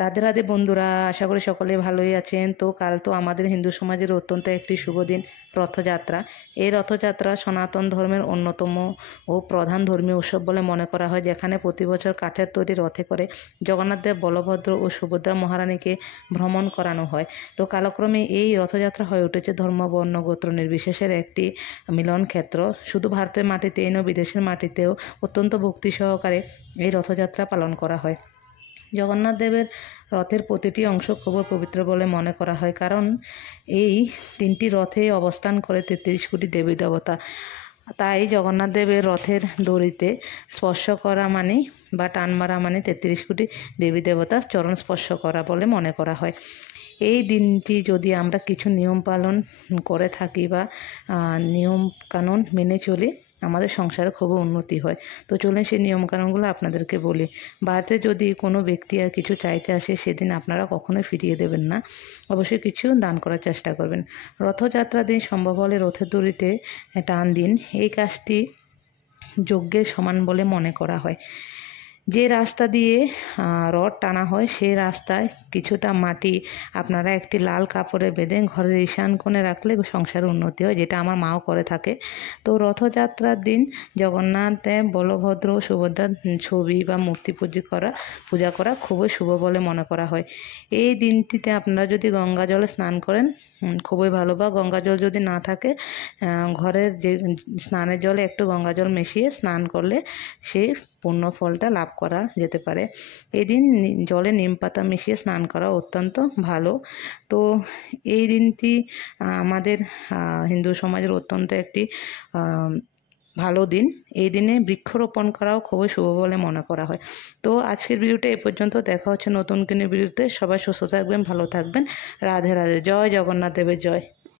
রাধে রাধে বন্ধুরা, আশা করি সকলে ভালোই আছেন। তো কাল তো আমাদের হিন্দু সমাজের অত্যন্ত একটি শুভ দিন, রথযাত্রা। এই রথযাত্রা সনাতন ধর্মের অন্যতম ও প্রধান ধর্মীয় উৎসব বলে মনে করা হয়, যেখানে প্রতি বছর কাঠের তৈরি রথে করে জগন্নাথ দেব, বলভদ্র ও সুভদ্রা মহারানীকে ভ্রমণ করানো হয়। তো কালক্রমে এই রথযাত্রা হয়ে উঠেছে ধর্ম, বর্ণ, গোত্র নির্বিশেষের একটি মিলন ক্ষেত্র। শুধু ভারতের মাটিতেই নয়, বিদেশের মাটিতেও অত্যন্ত ভক্তি সহকারে এই রথযাত্রা পালন করা হয়। জগন্নাথ দেবের রথের প্রতিটি অংশ খুবই পবিত্র বলে মনে করা হয়, কারণ এই তিনটি রথে অবস্থান করে 33 কোটি দেবী দেবতা। তাই জগন্নাথ দেবের রথের দড়িতে স্পর্শ করা মানে বা টান মারা মানে 33 কোটি দেবী দেবতার চরণ স্পর্শ করা বলে মনে করা হয়। এই দিনটি যদি আমরা কিছু নিয়ম পালন করে থাকি বা নিয়ম কানুন মেনে চলি, আমাদের সংসারে খুব উন্নতি হয়। তো চলুন সেই নিয়মকানুনগুলো আপনাদেরকে বলি। বাড়িতে যদি কোনো ব্যক্তি আর কিছু চাইতে আসে, সেদিন আপনারা কখনোই ফিরিয়ে দেবেন না, অবশ্যই কিছু দান করার চেষ্টা করবেন। রথযাত্রার দিন সম্ভব হলে রথের দড়িতে টান দিন। এই কাজটি যজ্ঞের সমান বলে মনে করা হয়। যে রাস্তা দিয়ে রথ টানা হয়, সেই রাস্তায় কিছুটা মাটি আপনারা একটি লাল কাপড়ে বেঁধে ঘরের ঈশান কোণে রাখলে সংসারের উন্নতি হয়, যেটা আমার মাও করে থাকে। তো রথযাত্রার দিন জগন্নাথ দেব, বলভদ্র, সুভদ্রার ছবি বা মূর্তি পূজা করা খুবই শুভ বলে মনে করা হয়। এই দিনটিতে আপনারা যদি গঙ্গা জলে স্নান করেন খুবই ভালো, বা গঙ্গা জল যদি না থাকে, ঘরের যে স্নানের জলে একটু গঙ্গা জল মিশিয়ে স্নান করলে সেই পুণ্য ফলটা লাভ করা যেতে পারে। এদিন জলে নিম পাতা মিশিয়ে স্নান করা অত্যন্ত ভালো। তো এই দিনটি আমাদের হিন্দু সমাজের অত্যন্ত একটি ভালো দিন। এই দিনে বৃক্ষরোপণ করাও খুবই শুভ বলে মনে করা হয়। তো আজকের ভিডিওটা এ পর্যন্ত। দেখা হচ্ছে নতুন কোনো ভিডিওতে। সবাই সুস্থ থাকবেন, ভালো থাকবেন। রাধে রাধে। জয় জগন্নাথ দেবের জয়।